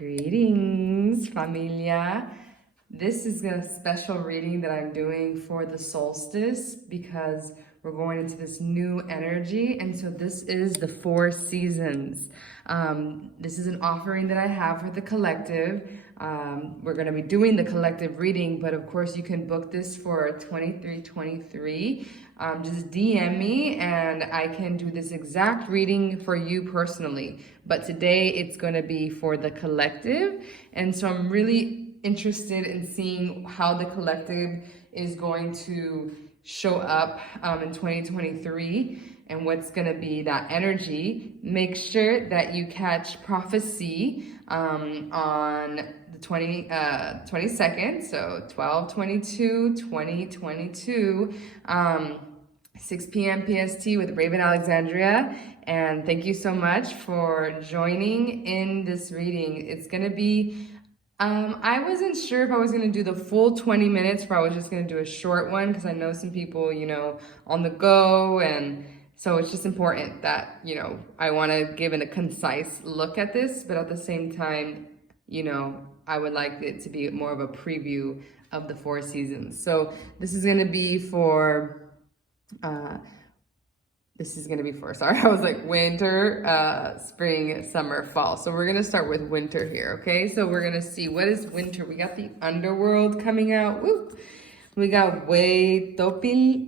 Greetings, familia. This is a special reading that I'm doing for the solstice because we're going into this new energy. And so this is the 4 seasons. This is an offering that I have for the collective. We're going to be doing the collective reading, but of course you can book this for 2323. Just DM me and I can do this exact reading for you personally. But today it's going to be for the collective. And so I'm really interested in seeing how the collective is going to show up in 2023 and what's going to be that energy. Make sure that you catch prophecy on the 22nd, so 12/22/2022, 6 p.m. PST with Raven Alexandria. And thank you so much for joining in this reading. It's going to be I wasn't sure if I was going to do the full 20 minutes or I was just going to do a short one because I know some people, on the go. And so it's just important that, I want to give it a concise look at this, but at the same time, I would like it to be more of a preview of the 4 seasons. So this is going to be for, sorry, I was like winter, spring, summer, fall. So we're going to start with winter here, okay? So we're going to see what is winter. We got the underworld coming out. Woo! We got Topili,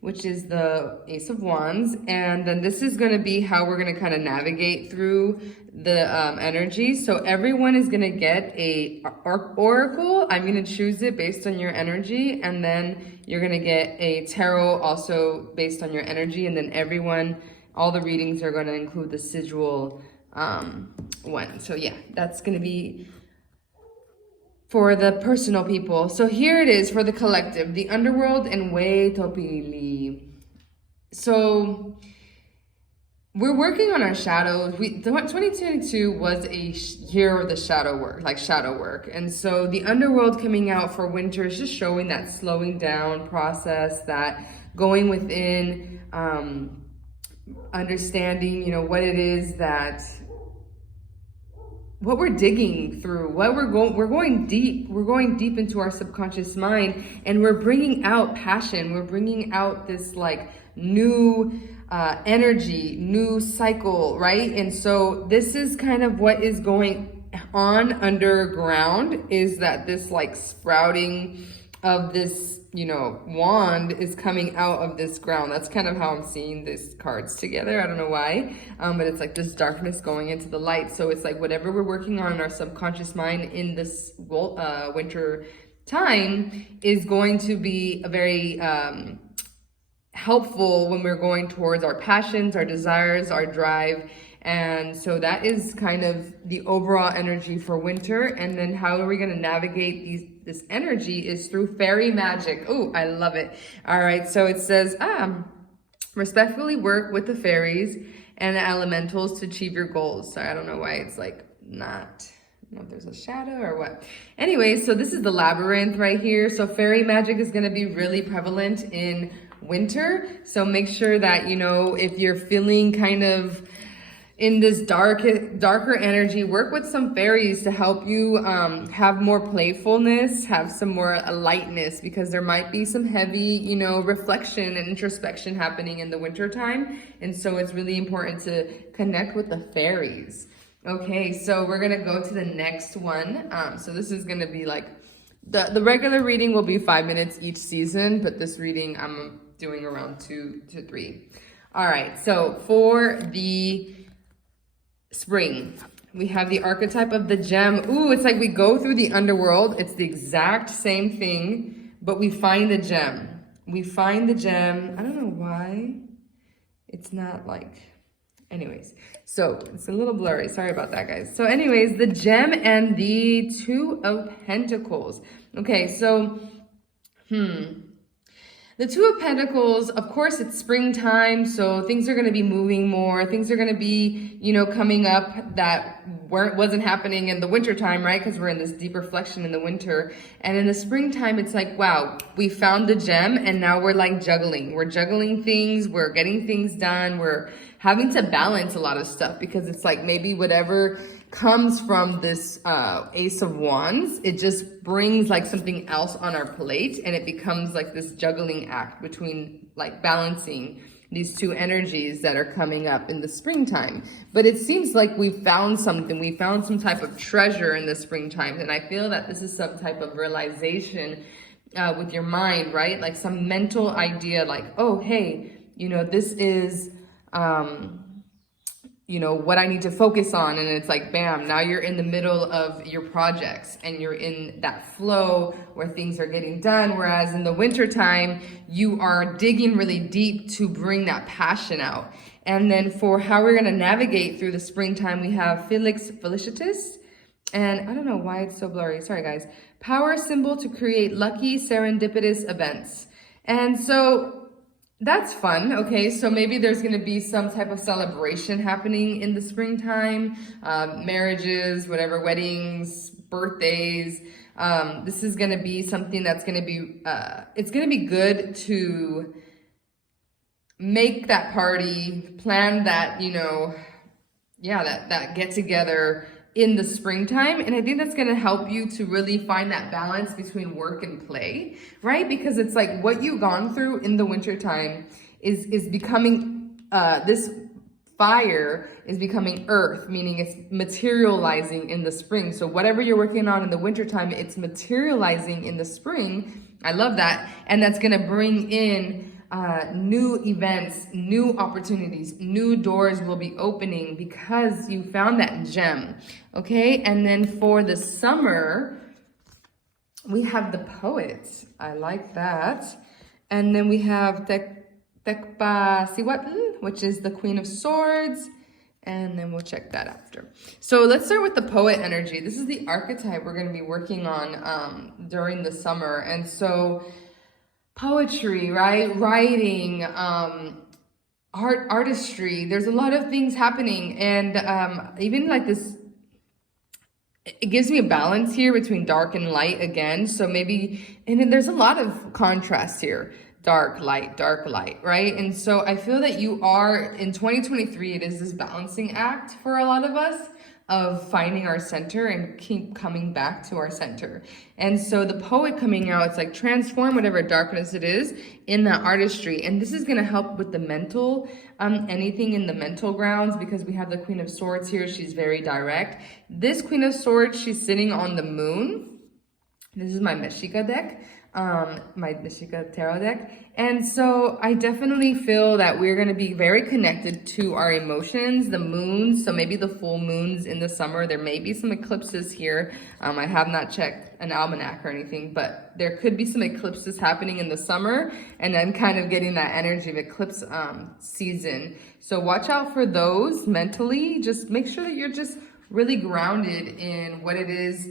which is the Ace of Wands. And then this is going to be how we're going to kind of navigate through the energy. So everyone is going to get a oracle. I'm going to choose it based on your energy. And then you're going to get a tarot also based on your energy. And then all the readings are going to include the sigil one. So yeah, that's going to be for the personal people. So here it is for the collective, the underworld and Way Topili. So we're working on our shadows. 2022 was a year of the shadow work. And so the underworld coming out for winter is just showing that slowing down process, that going within, understanding, what it is what we're digging through, we're going deep into our subconscious mind, and we're bringing out passion. We're bringing out this new energy, new cycle, right? And so this is kind of what is going on underground, is that this sprouting of this, wand is coming out of this ground. That's kind of how I'm seeing these cards together. I don't know why, but it's like this darkness going into the light. So it's like whatever we're working on in our subconscious mind in this winter time is going to be a very helpful when we're going towards our passions, our desires, our drive. And so that is kind of the overall energy for winter. And then how are we going to navigate this energy is through fairy magic. Oh, I love it. All right. So it says, respectfully work with the fairies and the elementals to achieve your goals. Sorry, I don't know why it's not, I don't know if there's a shadow or what. Anyway, so this is the labyrinth right here. So fairy magic is going to be really prevalent in winter. So make sure that, if you're feeling kind of in this darker energy, work with some fairies to help you have more playfulness, have some more lightness, because there might be some heavy, reflection and introspection happening in the winter time. And so it's really important to connect with the fairies. Okay, so we're going to go to the next one. So this is going to be the regular reading will be 5 minutes each season, but this reading I'm doing around 2 to 3. All right, so for the spring, we have the archetype of the gem. Ooh, it's like we go through the underworld. It's the exact same thing, but we find the gem. I don't know why it's not anyways. So it's a little blurry. Sorry about that, guys. So anyways, the gem and the 2 of Pentacles. Okay, so, the 2 of Pentacles, of course, it's springtime, so things are going to be moving more. Things are going to be, coming up that wasn't happening in the winter time, right? Because we're in this deep reflection in the winter. And in the springtime, it's like, wow, we found the gem and now we're like juggling. We're juggling things, we're getting things done, we're having to balance a lot of stuff because it's like maybe whatever comes from this Ace of Wands, it just brings like something else on our plate and it becomes like this juggling act between like balancing these two energies that are coming up in the springtime. But it seems like we found something, we found some type of treasure in the springtime. And I feel that this is some type of realization with your mind, right? Like some mental idea like, oh, hey, you know, this is, you know, what I need to focus on. And it's like, bam, now you're in the middle of your projects and you're in that flow where things are getting done. Whereas in the wintertime, you are digging really deep to bring that passion out. And then for how we're going to navigate through the springtime, we have Felix Felicitas. And I don't know why it's so blurry. Sorry, guys. Power symbol to create lucky serendipitous events. And so that's fun. Okay, so maybe there's going to be some type of celebration happening in the springtime, marriages, whatever, weddings, birthdays. This is going to be something that's going to be, it's going to be good to make that party, plan that, you know, yeah, that get together in the springtime. And I think that's going to help you to really find that balance between work and play, right? Because it's like what you've gone through in the wintertime is becoming, this fire is becoming earth, meaning it's materializing in the spring. So whatever you're working on in the wintertime, it's materializing in the spring. I love that. And that's going to bring in new events, new opportunities, new doors will be opening because you found that gem. Okay, and then for the summer, we have the Poet. I like that. And then we have Tecpasihuatl, which is the Queen of Swords. And then we'll check that after. So let's start with the Poet energy. This is the archetype we're going to be working on during the summer. And so poetry, right? Writing, artistry. There's a lot of things happening. And even like this, it gives me a balance here between dark and light again. So maybe, and then there's a lot of contrast here. Dark, light, right? And so I feel that you are, in 2023, it is this balancing act for a lot of us of finding our center and keep coming back to our center. And so the Poet coming out, it's like transform whatever darkness it is in that artistry. And this is going to help with the mental, anything in the mental grounds, because we have the Queen of Swords here. She's very direct. This Queen of Swords, she's sitting on the moon. This is my Mexica deck. My Mexica tarot deck. And so I definitely feel that we're going to be very connected to our emotions, the moons. So maybe the full moons in the summer. There may be some eclipses here. I have not checked an almanac or anything, but there could be some eclipses happening in the summer and then kind of getting that energy of eclipse season. So watch out for those mentally. Just make sure that you're just really grounded in what it is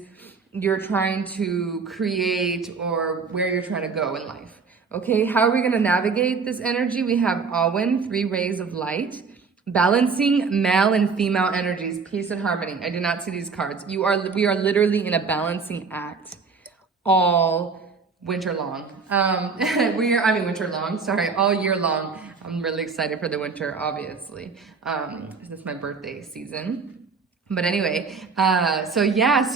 you're trying to create or where you're trying to go in life. Okay, how are we going to navigate this energy? We have Awen, 3 rays of light, balancing male and female energies, peace and harmony. I did not see these cards. We are literally in a balancing act all winter long. Winter long, sorry, all year long. I'm really excited for the winter, obviously. This is my birthday season. But anyway, so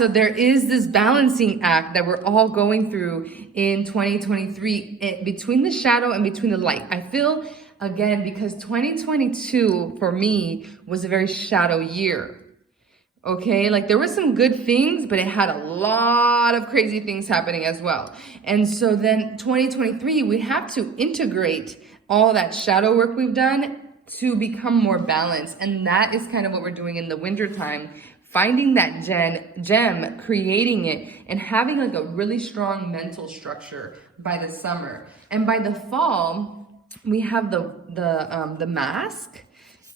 there is this balancing act that we're all going through in 2023 between the shadow and between the light. I feel, again, because 2022 for me was a very shadow year. Okay, like there were some good things, but it had a lot of crazy things happening as well. And so then 2023, we have to integrate all that shadow work we've done to become more balanced. And that is kind of what we're doing in the winter time, finding that gem, creating it, and having like a really strong mental structure by the summer. And by the fall, we have the mask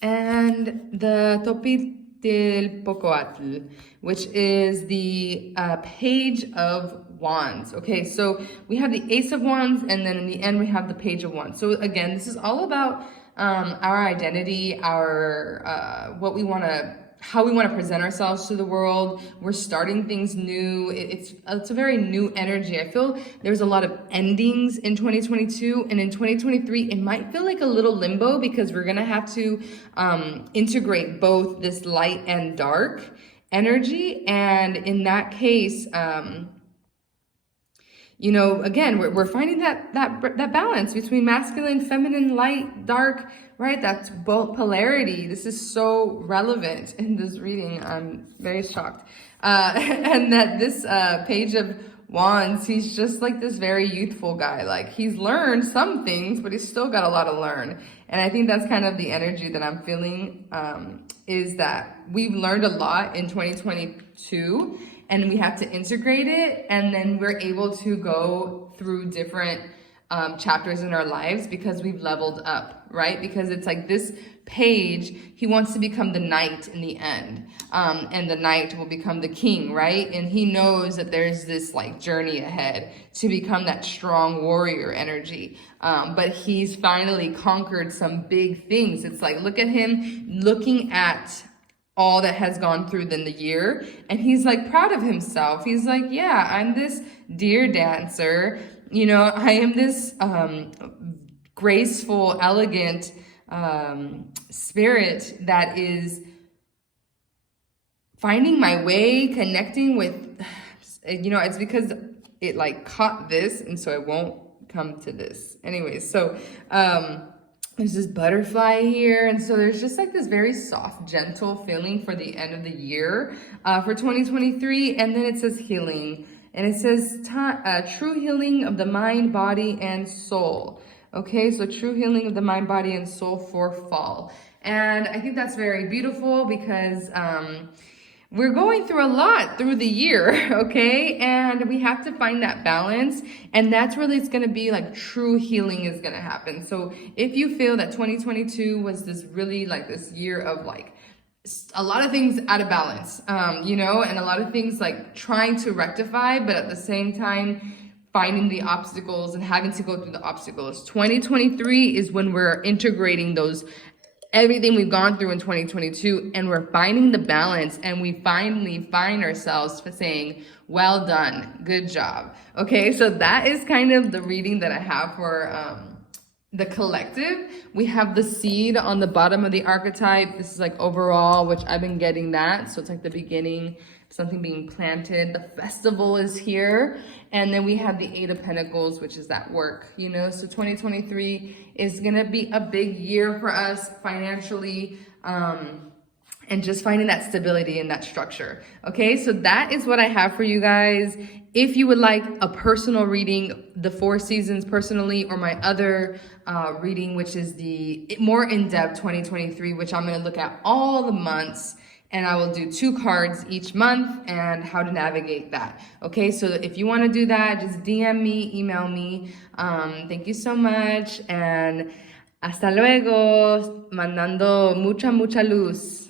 and the Topitilpocoatl, which is the Page of Wands. Okay, so we have the Ace of Wands, and then in the end we have the Page of Wands. So again, this is all about our identity, our what we want to how we want to present ourselves to the world. We're starting things new. It's a very new energy. I feel there's a lot of endings in 2022, and in 2023 it might feel like a little limbo because we're gonna have to integrate both this light and dark energy. And in that case, you know, again, we're finding that balance between masculine, feminine, light, dark, right? That's both polarity. This is so relevant in this reading. I'm very shocked. And that this Page of Wands, he's just like this very youthful guy. Like, he's learned some things, but he's still got a lot to learn. And I think that's kind of the energy that I'm feeling, is that we've learned a lot in 2022, and we have to integrate it, and then we're able to go through different chapters in our lives because we've leveled up, right? Because it's like this page, he wants to become the knight in the end, and the knight will become the king, right? And he knows that there's this like journey ahead to become that strong warrior energy, but he's finally conquered some big things. It's like, look at him looking at all that has gone through in the year, and he's like proud of himself. He's like, yeah, I'm this deer dancer, you know, I am this graceful, elegant spirit that is finding my way, connecting with, you know, it's because it like caught this, and so it won't come to this anyways. So there's this butterfly here, and so there's just like this very soft, gentle feeling for the end of the year for 2023. And then it says healing, and it says true healing of the mind, body, and soul. Okay, so true healing of the mind, body, and soul for fall. And I think that's very beautiful because we're going through a lot through the year, okay? And we have to find that balance, and that's where it's gonna be like true healing is gonna happen. So if you feel that 2022 was this really like this year of like a lot of things out of balance, you know, and a lot of things like trying to rectify, but at the same time, finding the obstacles and having to go through the obstacles. 2023 is when we're integrating those everything we've gone through in 2022, and we're finding the balance, and we finally find ourselves saying, well done, good job. Okay, so that is kind of the reading that I have for the collective. We have the seed on the bottom of the archetype. This is like overall, which I've been getting that. So it's like the beginning, something being planted. The festival is here. And then we have the Eight of Pentacles, which is that work, you know. So 2023 is going to be a big year for us financially, and just finding that stability and that structure. Okay, so that is what I have for you guys. If you would like a personal reading, the 4 seasons personally, or my other reading, which is the more in-depth 2023, which I'm going to look at all the months, and I will do 2 cards each month and how to navigate that. Okay, so if you want to do that, just DM me, email me. Thank you so much, and hasta luego, mandando mucha luz.